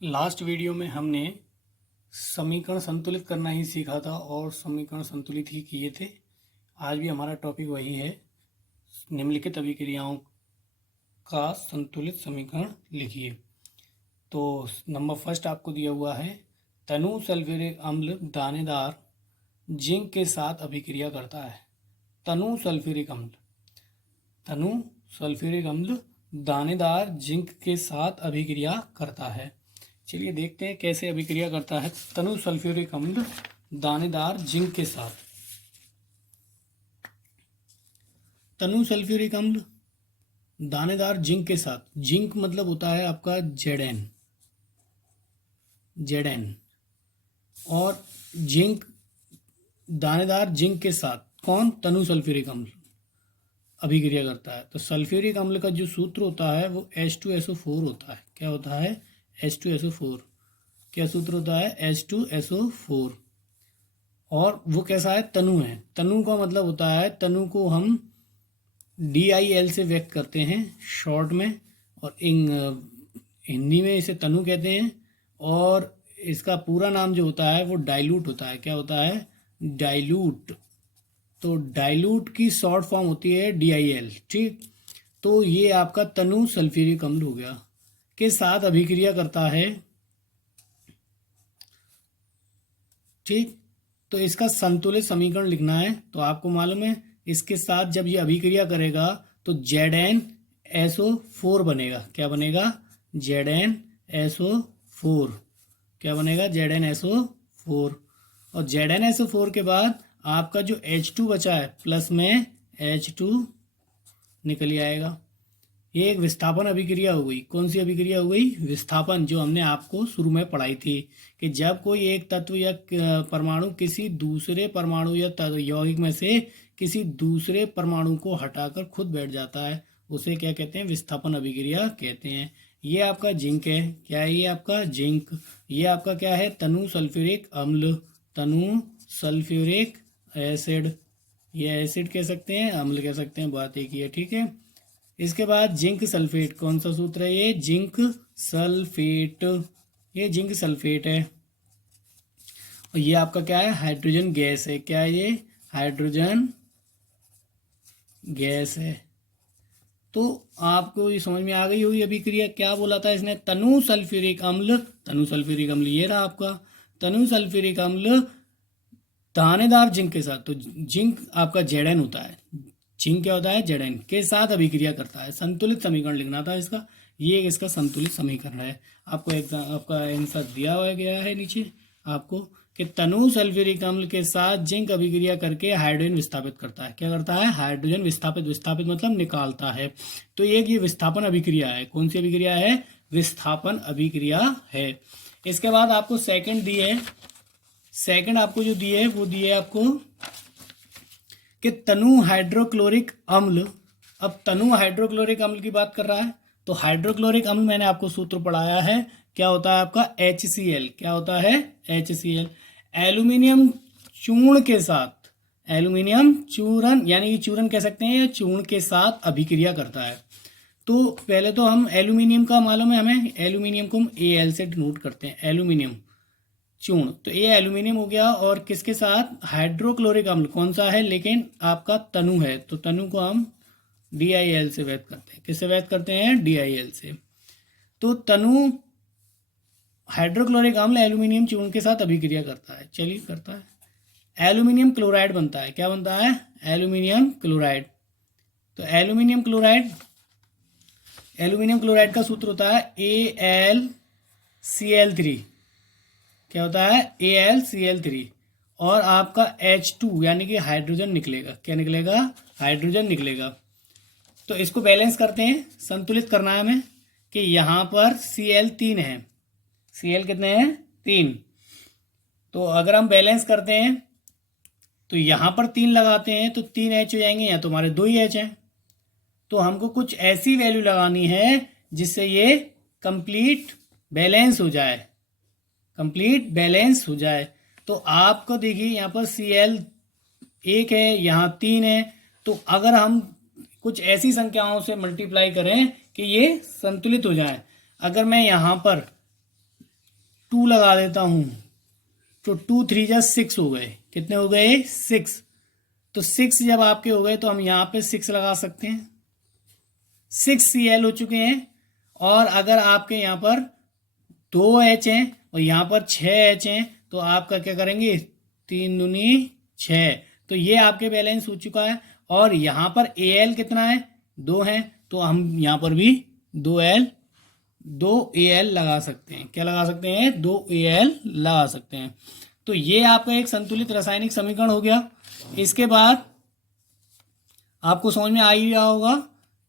Last video में हमने समीकरण संतुलित करना ही सीखा था और समीकरण संतुलित ही किए थे। आज भी हमारा टॉपिक वही है, निम्नलिखित अभिक्रियाओं का संतुलित समीकरण लिखिए। तो नंबर फर्स्ट आपको दिया हुआ है, तनु सल्फ्यूरिक अम्ल दानेदार जिंक के साथ अभिक्रिया करता है। तनु सल्फ्यूरिक अम्ल दानेदार जिंक के साथ अभिक्रिया करता है। चलिए देखते हैं कैसे अभिक्रिया करता है तनु सल्फ्यूरिक अम्ल दानेदार जिंक के साथ। तनु सल्फ्यूरिक अम्ल दानेदार जिंक के साथ, जिंक मतलब होता है आपका Zn और जिंक, दानेदार जिंक के साथ कौन, तनु सल्फ्यूरिक अम्ल अभिक्रिया करता है। तो सल्फ्यूरिक अम्ल का जो सूत्र होता है वो H2SO4 होता है। क्या होता है? H2SO4। क्या सूत्र होता है? H2SO4। और वो कैसा है? तनु है। तनु का मतलब होता है, तनु को हम DIL से व्यक्त करते हैं शॉर्ट में, और हिंदी में इसे तनु कहते हैं। और इसका पूरा नाम जो होता है वो डाइल्यूट होता है। क्या होता है? डाइल्यूट। तो डाइल्यूट की शॉर्ट फॉर्म होती है DIL। ठीक, तो ये आपका तनु सल्फ्यूरिक अम्ल हो गया, के साथ अभिक्रिया करता है। ठीक, तो इसका संतुलित समीकरण लिखना है। तो आपको मालूम है इसके साथ जब ये अभिक्रिया करेगा तो ZnSO4 बनेगा। क्या बनेगा? ZnSO4। क्या बनेगा? ZnSO4। और ZnSO4 के बाद आपका जो H2 बचा है, प्लस में H2 निकल आएगा। ये एक विस्थापन अभिक्रिया हो गई। कौन सी अभिक्रिया हो गई? विस्थापन, जो हमने आपको शुरू में पढ़ाई थी कि जब कोई एक तत्व या परमाणु किसी दूसरे परमाणु या यौगिक में से किसी दूसरे परमाणु को हटाकर खुद बैठ जाता है, उसे क्या कहते हैं? विस्थापन अभिक्रिया कहते हैं। ये आपका जिंक है। क्या है ये आपका? जिंक। ये आपका क्या है? तनु सल्फ्यूरिक अम्ल, तनु सल्फ्यूरिक एसिड। ये एसिड कह सकते हैं, अम्ल कह सकते हैं, बात एक ही है। ठीक है, इसके बाद जिंक सल्फेट। कौन सा सूत्र है ये? Zinc sulphate. ये जिंक सल्फेट है। और ये आपका क्या है? हाइड्रोजन गैस है। क्या है ये? हाइड्रोजन गैस है। तो आपको ये समझ में आ गई होगी अभिक्रिया। क्या बोला था इसने? तनु सल्फ्यूरिक अम्ल। तनु सल्फ्यूरिक अम्ल ये रहा आपका, तनु सल्फ्यूरिक अम्ल दानेदार जिंक के साथ। तो जिंक आपका Zn होता है। जिंक क्या होता है? Zn के साथ अभिक्रिया करता है। संतुलित समीकरण लिखना था इसका। ये इसका संतुलित समीकरण है। आपको एग्जाम आपका आंसर दिया हुआ गया है नीचे आपको कि तनु सल्फ्यूरिक अम्ल के साथ जिंक अभिक्रिया करके हाइड्रोजन विस्थापित करता है। क्या करता है? हाइड्रोजन विस्थापित। विस्थापित मतलब निकालता है। तो एक ये विस्थापन अभिक्रिया है। कौन सी अभिक्रिया है? विस्थापन अभिक्रिया है। इसके बाद आपको सेकंड दिए है। सेकंड आपको जो दिए है वो दिए आपको कि तनु हाइड्रोक्लोरिक अम्ल। अब तनु हाइड्रोक्लोरिक अम्ल की बात कर रहा है, तो हाइड्रोक्लोरिक अम्ल मैंने आपको सूत्र पढ़ाया है। क्या होता है आपका? HCl। क्या होता है? HCl। एल्यूमिनियम चूर्ण के साथ, एल्यूमिनियम चूर्ण यानी कि चूर्ण कह सकते हैं, या चूर्ण के साथ अभिक्रिया करता है। तो पहले तो हम एल्यूमिनियम का मालूम है हमें, एल्यूमिनियम को हम Al से डिनोट करते हैं, एल्यूमिनियम चूर्ण। तो ये एल्यूमिनियम हो गया। और किसके साथ? हाइड्रोक्लोरिक अम्ल। कौन सा है? लेकिन आपका तनु है, तो तनु को हम DIL से व्यक्त करते हैं। किससे व्यक्त करते हैं? DIL से। तो तनु हाइड्रोक्लोरिक अम्ल एल्यूमिनियम चूर्ण के साथ अभिक्रिया करता है। चलिए करता है, एल्यूमिनियम क्लोराइड बनता है। क्या बनता है? Aluminium chloride. तो एल्यूमिनियम क्लोराइड, एल्यूमिनियम क्लोराइड का सूत्र होता है AlCl3। क्या होता है? AlCl3। और आपका H2 यानी कि हाइड्रोजन निकलेगा। क्या निकलेगा? हाइड्रोजन निकलेगा। तो इसको बैलेंस करते हैं, संतुलित करना है हमें कि यहाँ पर Cl 3 है। Cl कितने हैं? 3। तो अगर हम बैलेंस करते हैं तो यहाँ पर 3 लगाते हैं तो 3 H हो जाएंगे, या तो हमारे 2 ही H हैं। तो हमको कुछ ऐसी वैल्यू लगानी है जिससे ये कंप्लीट बैलेंस हो जाए, कंप्लीट बैलेंस हो जाए। तो आपको देखिए यहाँ पर Cl 1 है, यहाँ 3 है। तो अगर हम कुछ ऐसी संख्याओं से मल्टीप्लाई करें कि ये संतुलित हो जाए, अगर मैं यहाँ पर 2 लगा देता हूँ तो 2 3 जा 6 हो गए। कितने हो गए? 6। तो 6 जब आपके हो गए तो हम यहाँ पे 6 लगा सकते हैं। 6Cl हो चुके हैं। और अगर आपके यहाँ पर 2H हैं और यहाँ पर 6H हैं तो आपका क्या करेंगे? 3 दूनी 6। तो ये आपके बैलेंस हो चुका है। और यहाँ पर Al कितना है? 2 है। तो हम यहाँ पर भी 2Al लगा सकते हैं। क्या लगा सकते हैं? 2Al लगा सकते हैं। तो ये आपका एक संतुलित रासायनिक समीकरण हो गया। इसके बाद आपको समझ में आ ही रहा होगा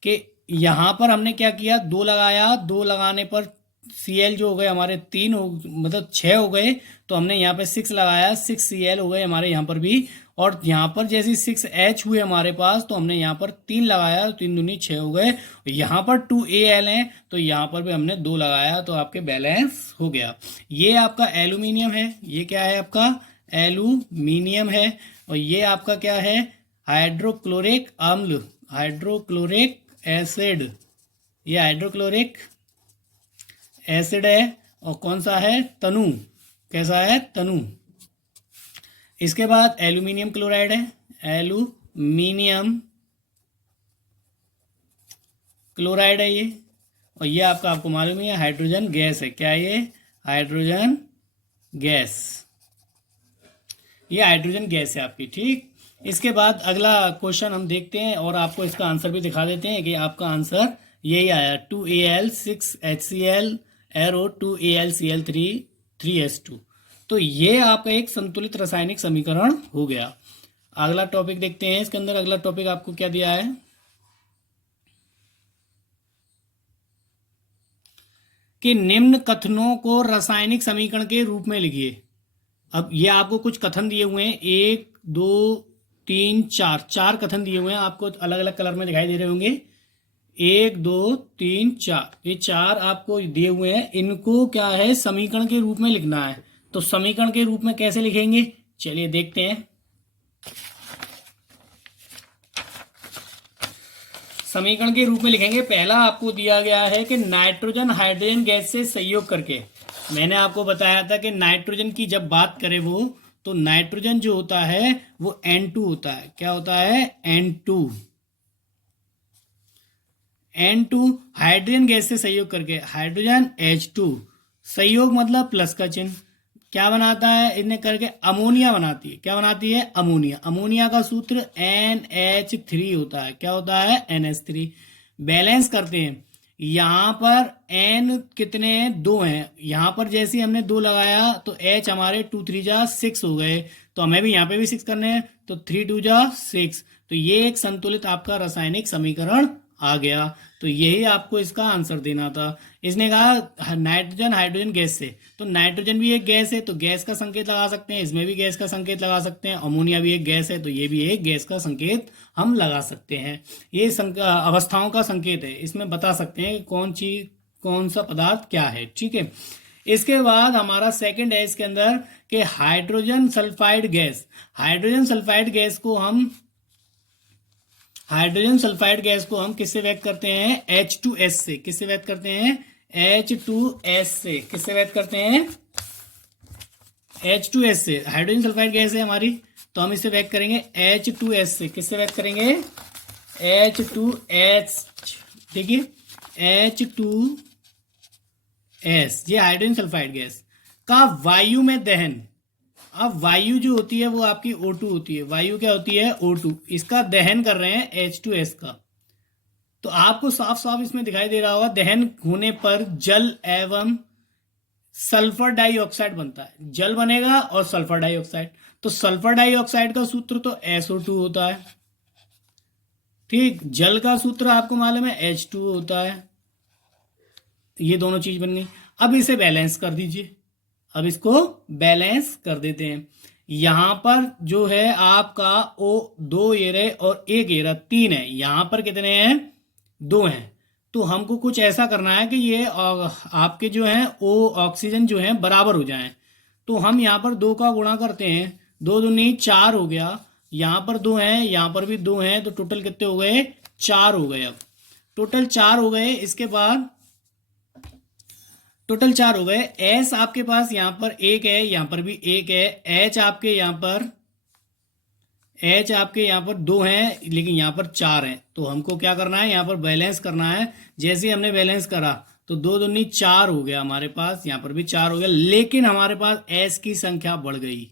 कि यहां पर हमने क्या किया? 2 लगाया, 2 लगाने पर Cl जो हो गए हमारे 3 हो, मतलब 6 हो गए। तो हमने यहाँ पे 6 लगाया, 6Cl हो गए हमारे यहाँ पर भी। और यहाँ पर जैसे 6H हुए हमारे पास तो हमने यहाँ पर 3 लगाया, 3 दूनी 6 हो गए। यहाँ पर 2Al है तो यहाँ पर भी हमने 2 लगाया तो आपके बैलेंस हो गया। ये आपका एल्यूमिनियम है। ये क्या है? आपका एल्यूमिनियम है। और ये आपका क्या है? हाइड्रोक्लोरिक अम्ल, हाइड्रोक्लोरिक एसिड। ये हाइड्रोक्लोरिक एसिड है। और कौन सा है? तनु। कैसा है? तनु। इसके बाद एल्यूमिनियम क्लोराइड है। एल्यूमिनियम क्लोराइड है ये। और ये आपको मालूम है हाइड्रोजन गैस है। क्या ये? Hydrogen gas. ये हाइड्रोजन गैस है आपकी। ठीक। इसके बाद अगला क्वेश्चन हम देखते हैं और आपको इसका आंसर भी दिखा देते हैं कि आपका आंसर यही आया। 2Al 6HCl arrow 2AlCl3 3H2। तो ये आपका एक संतुलित रासायनिक समीकरण हो गया। अगला टॉपिक देखते हैं। इसके अंदर अगला टॉपिक आपको क्या दिया है कि निम्न कथनों को रासायनिक समीकरण के रूप में लिखिए। अब ये आपको कुछ कथन दिए हुए हैं, 1 2 3 4, 4 कथन दिए हुए हैं आपको, अलग अलग कलर में दिखाई दे रहे होंगे। 1 2 3 4, ये 4 आपको दिए हुए हैं। इनको क्या है? समीकरण के रूप में लिखना है। तो समीकरण के रूप में कैसे लिखेंगे? चलिए देखते हैं। समीकरण के रूप में लिखेंगे। पहला आपको दिया गया है कि नाइट्रोजन हाइड्रोजन गैस से सहयोग करके। मैंने आपको बताया था कि नाइट्रोजन की जब बात करें वो, तो नाइट्रोजन जो होता है वो N2 होता है। क्या होता है? N2। N2 हाइड्रोजन गैस से सहयोग करके, हाइड्रोजन H2, सहयोग मतलब प्लस का चिन्ह, क्या बनाता है? इन्हें करके अमोनिया बनाती है। क्या बनाती है? अमोनिया। अमोनिया का सूत्र NH3 होता है। क्या होता है? NH3। बैलेंस करते हैं। यहां पर N कितने हैं? 2 हैं। यहां पर जैसे हमने 2 लगाया तो H हमारे 2 3 जा 6 हो गए। तो हमें भी यहाँ पे भी 6 करने हैं तो 3 2 जा 6। तो ये एक संतुलित आपका रासायनिक समीकरण आ गया। तो यही आपको इसका आंसर देना था। इसने कहा नाइट्रोजन हाइड्रोजन गैस से, तो नाइट्रोजन भी एक गैस है तो गैस का संकेत लगा सकते हैं। इसमें भी गैस का संकेत लगा सकते हैं। अमोनिया भी एक गैस है तो ये भी एक गैस का संकेत हम लगा सकते हैं। ये अवस्थाओं का संकेत है। इसमें बता सकते हैं कि कौन सा पदार्थ क्या है। ठीक है। इसके बाद हमारा सेकंड है इसके अंदर कि hydrogen sulphide gas. Hydrogen sulphide gas को हम किससे व्यक्त करते हैं? H2S से। किससे व्यक्त करते हैं? H2S से। किससे व्यक्त करते हैं? H2S से। हाइड्रोजन सल्फाइड गैस है हमारी तो हम इसे व्यक्त करेंगे H2S से। किससे व्यक्त करेंगे? H2S। देखिए H2S, ये हाइड्रोजन सल्फाइड गैस का वायु में दहन। अब वायु जो होती है वो आपकी O2 होती है। वायु क्या होती है? O2। इसका दहन कर रहे हैं H2S का। तो आपको साफ साफ इसमें दिखाई दे रहा होगा दहन होने पर जल एवं सल्फर डाइऑक्साइड बनता है। जल बनेगा और सल्फर डाइऑक्साइड। तो सल्फर डाइऑक्साइड का सूत्र तो SO2 होता है। ठीक। जल का सूत्र आपको मालूम है H2 होता है। ये दोनों चीज बन गई। अब इसे बैलेंस कर दीजिए। अब इसको बैलेंस कर देते हैं। यहां पर जो है आपका O 2 ये रहे और 1 ये रहा, 3 है। यहां पर कितने हैं? 2 हैं। तो हमको कुछ ऐसा करना है कि ये आपके जो है O ऑक्सीजन जो है बराबर हो जाएं। तो हम यहां पर 2 का गुणा करते हैं। 2 दूनी 4 हो गया। यहां पर 2 हैं, यहां पर भी 2 हैं। तो टोटल कितने हो गए? 4 हो गए। अब टोटल 4 हो गए। इसके बाद टोटल 4 हो गए। एस आपके पास यहां पर एक है, यहां पर भी एक है। एच आपके यहां पर 2 हैं, लेकिन यहां पर 4 हैं। तो हमको क्या करना है, यहां पर बैलेंस करना है। जैसे ही हमने बैलेंस करा तो 2 दूनी 4 हो गया हमारे पास, यहां पर भी 4 हो गया, लेकिन हमारे पास एस की संख्या बढ़ गई।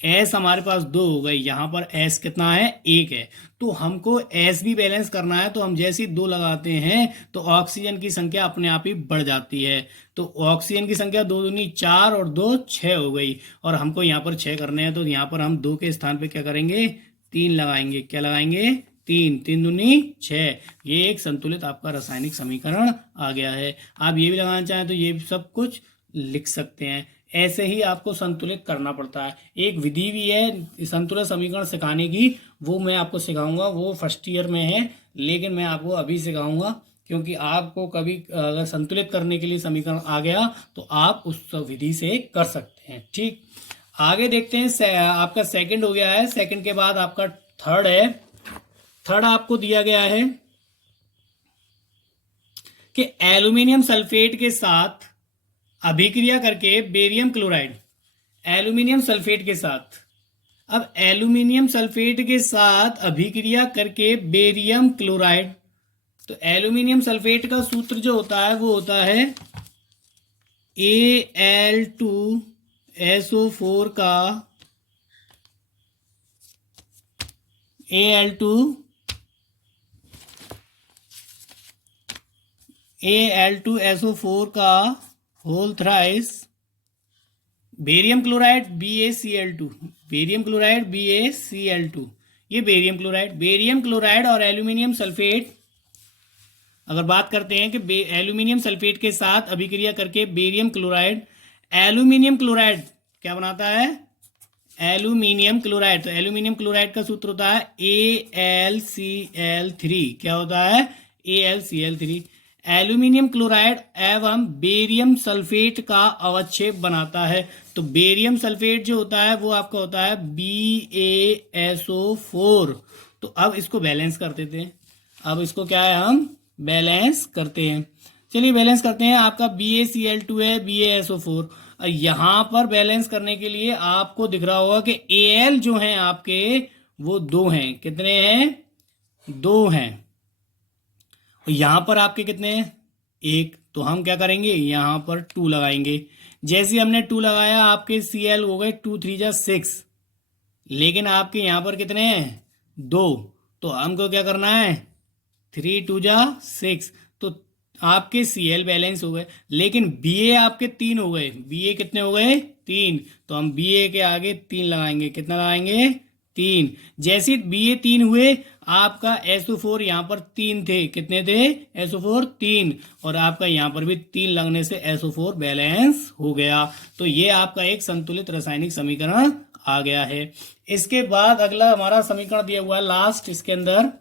एस हमारे पास 2 हो गई, यहां पर एस कितना है, 1 है। तो हमको एस भी बैलेंस करना है, तो हम जैसे ही 2 लगाते हैं तो ऑक्सीजन की संख्या अपने आप ही बढ़ जाती है। तो ऑक्सीजन की संख्या 2 दूनी 4 और 2 6 हो गई, और हमको यहाँ पर 6 करने हैं। तो यहाँ पर हम 2 के स्थान पे क्या करेंगे, 3 लगाएंगे। क्या लगाएंगे, 3। 3 दूनी 6। ये एक संतुलित आपका रासायनिक समीकरण आ गया है। आप ये भी लगाना चाहें तो ये सब कुछ लिख सकते हैं। ऐसे ही आपको संतुलित करना पड़ता है। एक विधि भी है संतुलित समीकरण सिखाने की, वो मैं आपको सिखाऊंगा, वो फर्स्ट ईयर में है, लेकिन मैं आपको अभी सिखाऊंगा, क्योंकि आपको कभी अगर संतुलित करने के लिए समीकरण आ गया तो आप उस विधि से कर सकते हैं। ठीक, आगे देखते हैं। आपका सेकंड हो गया है, सेकंड के बाद आपका थर्ड है। थर्ड आपको दिया गया है कि एल्यूमिनियम सल्फेट के साथ अभिक्रिया करके बेरियम क्लोराइड, एल्यूमिनियम सल्फेट के साथ, अब एल्यूमिनियम सल्फेट के साथ अभिक्रिया करके बेरियम क्लोराइड, तो एल्यूमिनियम सल्फेट का सूत्र जो होता है वो होता है Al2SO4 का Al2SO4 का whole thrice barium chloride BaCl2, barium chloride BaCl2, ये बेरियम क्लोराइड और एल्यूमिनियम सल्फेट, अगर बात करते हैं कि एल्यूमिनियम सल्फेट के साथ अभिक्रिया करके बेरियम क्लोराइड, एल्यूमिनियम क्लोराइड क्या बनाता है, एल्यूमिनियम क्लोराइड, तो एल्यूमिनियम क्लोराइड का सूत्र होता है AlCl3। क्या होता है, AlCl3। एल्यूमिनियम क्लोराइड एवं बेरियम सल्फेट का अवक्षेप बनाता है। तो बेरियम सल्फेट जो होता है वो आपका होता है BaSO4। तो अब इसको बैलेंस कर देते हैं। अब इसको क्या है, हम बैलेंस करते हैं। चलिए बैलेंस करते हैं। आपका BaCl2 है, BaSO4। यहां पर बैलेंस करने के लिए आपको दिख रहा होगा कि Al जो हैं आपके वो 2 हैं। कितने हैं, 2 हैं। यहां पर आपके कितने हैं, 1। तो हम क्या करेंगे, यहां पर 2 लगाएंगे। जैसे हमने 2 लगाया आपके Cl हो गए 2 3 जा 6, लेकिन आपके यहां पर कितने हैं, 2। तो हमको क्या करना है, 3 2 जा 6, तो आपके Cl बैलेंस हो गए। लेकिन Ba आपके 3 हो गए। Ba कितने हो गए, 3। तो हम Ba के आगे 3 लगाएंगे। कितना लगाएंगे, 3। जैसे Ba 3 हुए, आपका SO4 यहां पर 3 थे। कितने थे, SO4 3, और आपका यहां पर भी 3 लगने से SO4 बैलेंस हो गया। तो ये आपका एक संतुलित रासायनिक समीकरण आ गया है। इसके बाद अगला हमारा समीकरण दिया हुआ है लास्ट, इसके अंदर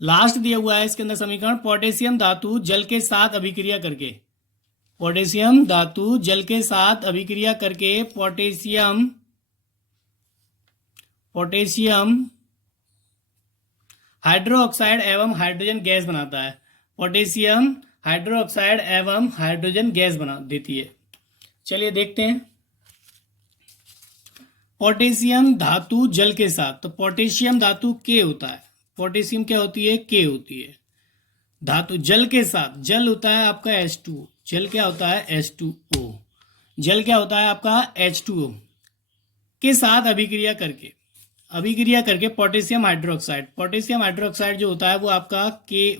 लास्ट दिया हुआ है इसके अंदर समीकरण, पोटेशियम धातु जल के साथ अभिक्रिया करके, पोटेशियम धातु जल के साथ अभिक्रिया करके पोटेशियम हाइड्रोक्साइड एवं हाइड्रोजन गैस बनाता है। पोटेशियम हाइड्रोक्साइड एवं हाइड्रोजन गैस बना देती है। चलिए देखते हैं। पोटेशियम धातु जल के साथ, तो पोटेशियम धातु के होता है, पोटेशियम क्या होती है, के होती है। धातु जल के साथ, जल होता है आपका H2O, जल क्या होता है, H2O, जल क्या होता है आपका H2O के साथ अभिक्रिया करके पोटेशियम हाइड्रोक्साइड जो होता है वो आपका के